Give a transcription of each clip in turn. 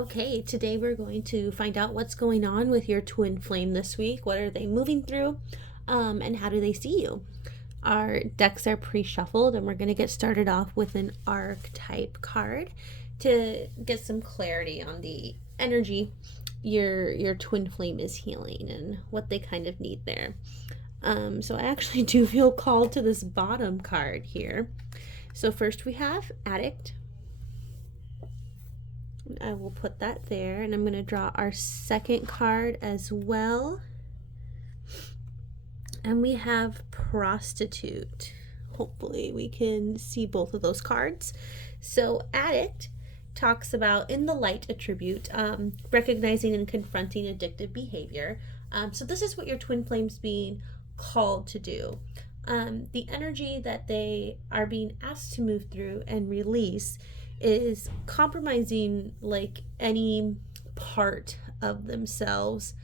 Okay, today we're going to find out what's going on with your twin flame this week. What are they moving through? And how do they see you? Our decks are pre-shuffled, and we're going to get started off with an archetype card to get some clarity on the energy your twin flame is healing and what they kind of need there. So I actually do feel called to this bottom card here. So first we have Addict. I will put that there, and I'm going to draw our second card as well. And we have Prostitute. Hopefully we can see both of those cards. So Addict talks about, in the light attribute, recognizing and confronting addictive behavior. So this is what your twin flame's being called to do. The energy that they are being asked to move through and release is compromising like any part of themselves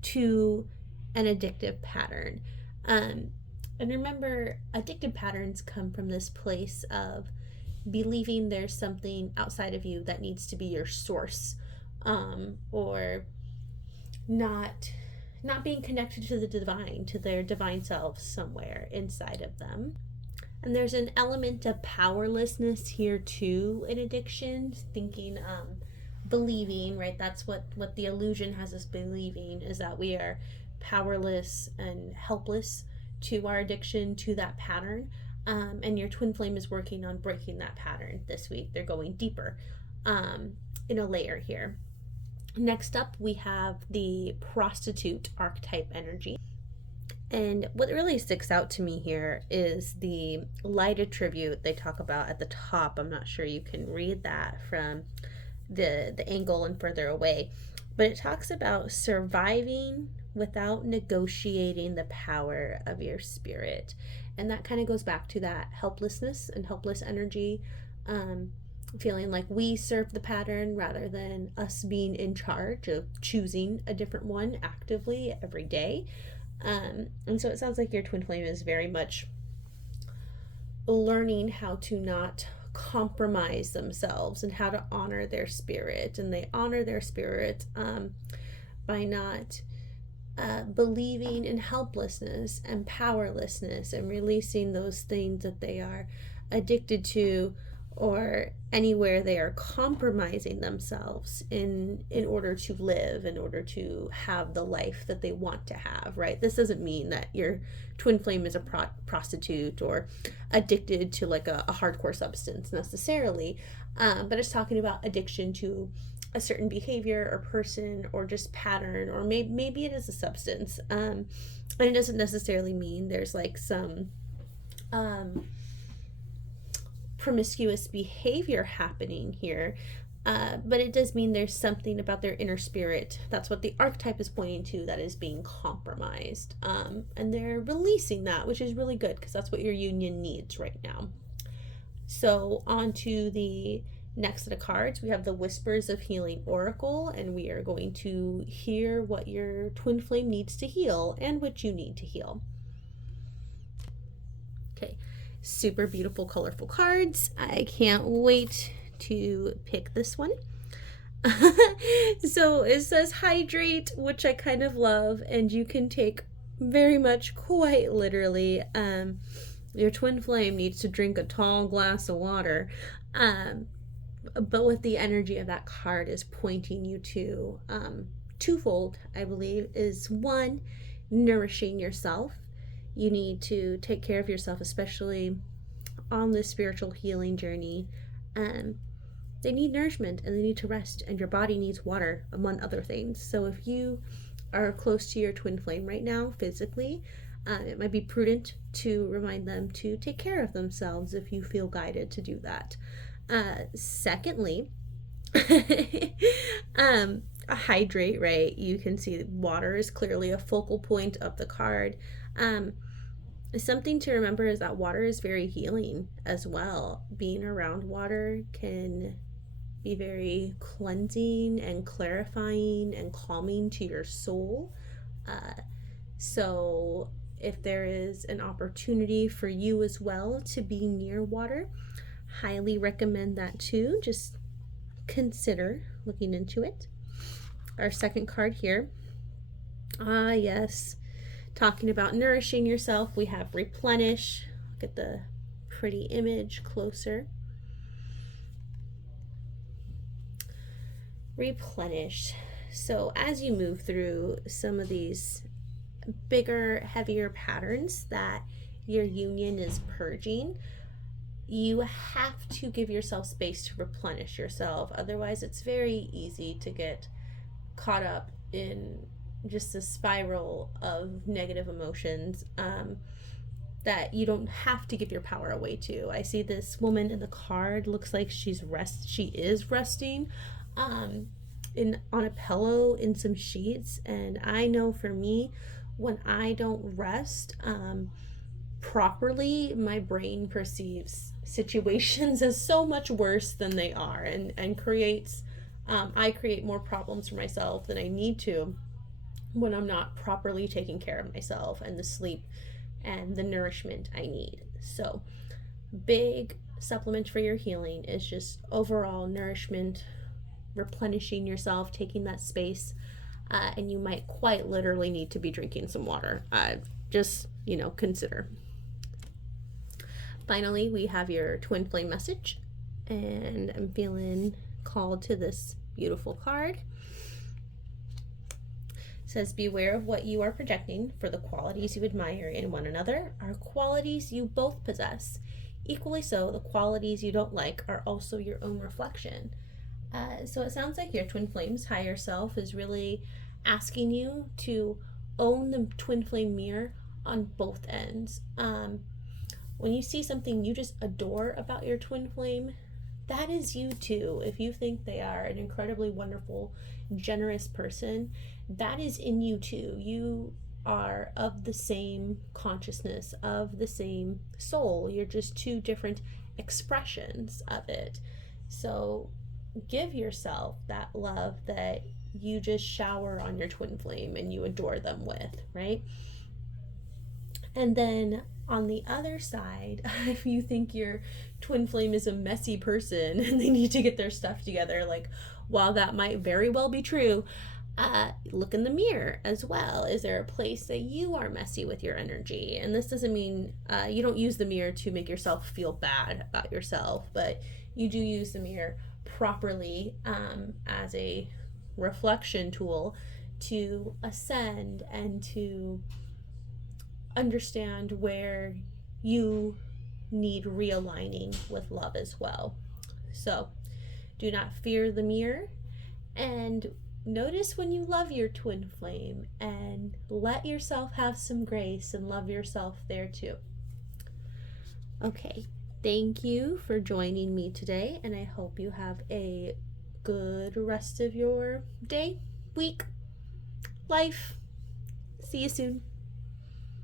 to an addictive pattern. And remember, addictive patterns come from this place of believing there's something outside of you that needs to be your source, or not being connected to the divine, to their divine self somewhere inside of them. And there's an element of powerlessness here too in addiction, thinking, believing, right? That's what the illusion has us believing, is that we are powerless and helpless to our addiction, to that pattern. And your twin flame is working on breaking that pattern this week. They're going deeper in a layer here. Next up, we have the Prostitute archetype energy. And what really sticks out to me here is the light attribute they talk about at the top. I'm not sure you can read that from the angle and further away, but it talks about surviving without negotiating the power of your spirit. And that kind of goes back to that helplessness and helpless energy, feeling like we serve the pattern rather than us being in charge of choosing a different one actively every day. And so it sounds like your twin flame is very much learning how to not compromise themselves and how to honor their spirit. And they honor their spirit by not believing in helplessness and powerlessness and releasing those things that they are addicted to, or anywhere they are compromising themselves in order to live, in order to have the life that they want to have, right? This doesn't mean that your twin flame is a prostitute or addicted to like a hardcore substance necessarily, but it's talking about addiction to a certain behavior or person or just pattern, or maybe it is a substance. And it doesn't necessarily mean there's like some promiscuous behavior happening here, but it does mean there's something about their inner spirit. That's what the archetype is pointing to, that is being compromised, and they're releasing that, which is really good because that's what your union needs right now. So on to the next set of cards. We have the Whispers of Healing Oracle, and we are going to hear what your twin flame needs to heal and what you need to heal. Okay, super beautiful, colorful cards. I can't wait to pick this one. So it says hydrate, which I kind of love, and you can take very much quite literally. Your twin flame needs to drink a tall glass of water, but what the energy of that card is pointing you to, twofold, I believe, is one, nourishing yourself. You need to take care of yourself, especially on this spiritual healing journey. They need nourishment and they need to rest, and your body needs water, among other things. So if you are close to your twin flame right now physically, it might be prudent to remind them to take care of themselves if you feel guided to do that. Secondly, hydrate, right? You can see water is clearly a focal point of the card. Something to remember is that water is very healing as well. Being around water can be very cleansing and clarifying and calming to your soul. So if there is an opportunity for you as well to be near water, highly recommend that too. Just consider looking into it. Our second card here. Ah, yes. Talking about nourishing yourself, we have replenish. Look at the pretty image closer. Replenish. So as you move through some of these bigger, heavier patterns that your union is purging, you have to give yourself space to replenish yourself. Otherwise, it's very easy to get caught up in just a spiral of negative emotions that you don't have to give your power away to. I see this woman in the card, looks like she is resting on a pillow in some sheets. And I know for me, when I don't rest properly, my brain perceives situations as so much worse than they are, and creates I create more problems for myself than I need to when I'm not properly taking care of myself and the sleep and the nourishment I need. So big supplement for your healing is just overall nourishment, replenishing yourself, taking that space, and you might quite literally need to be drinking some water. Just, consider. Finally, we have your twin flame message, and I'm feeling called to this beautiful card. It says, beware of what you are projecting, for the qualities you admire in one another are qualities you both possess. Equally so, the qualities you don't like are also your own reflection. So it sounds like your twin flame's higher self is really asking you to own the twin flame mirror on both ends. When you see something you just adore about your twin flame, that is you too. If you think they are an incredibly wonderful, generous person, that is in you too. You are of the same consciousness, of the same soul. You're just two different expressions of it. So give yourself that love that you just shower on your twin flame and you adore them with, right? And then on the other side, if you think your twin flame is a messy person and they need to get their stuff together, like, while that might very well be true, look in the mirror as well. Is there a place that you are messy with your energy? And this doesn't mean you don't use the mirror to make yourself feel bad about yourself, but you do use the mirror properly as a reflection tool to ascend and to understand where you need realigning with love as well. So do not fear the mirror, and notice when you love your twin flame and let yourself have some grace and love yourself there too. Okay, thank you for joining me today, and I hope you have a good rest of your day, week, life. See you soon.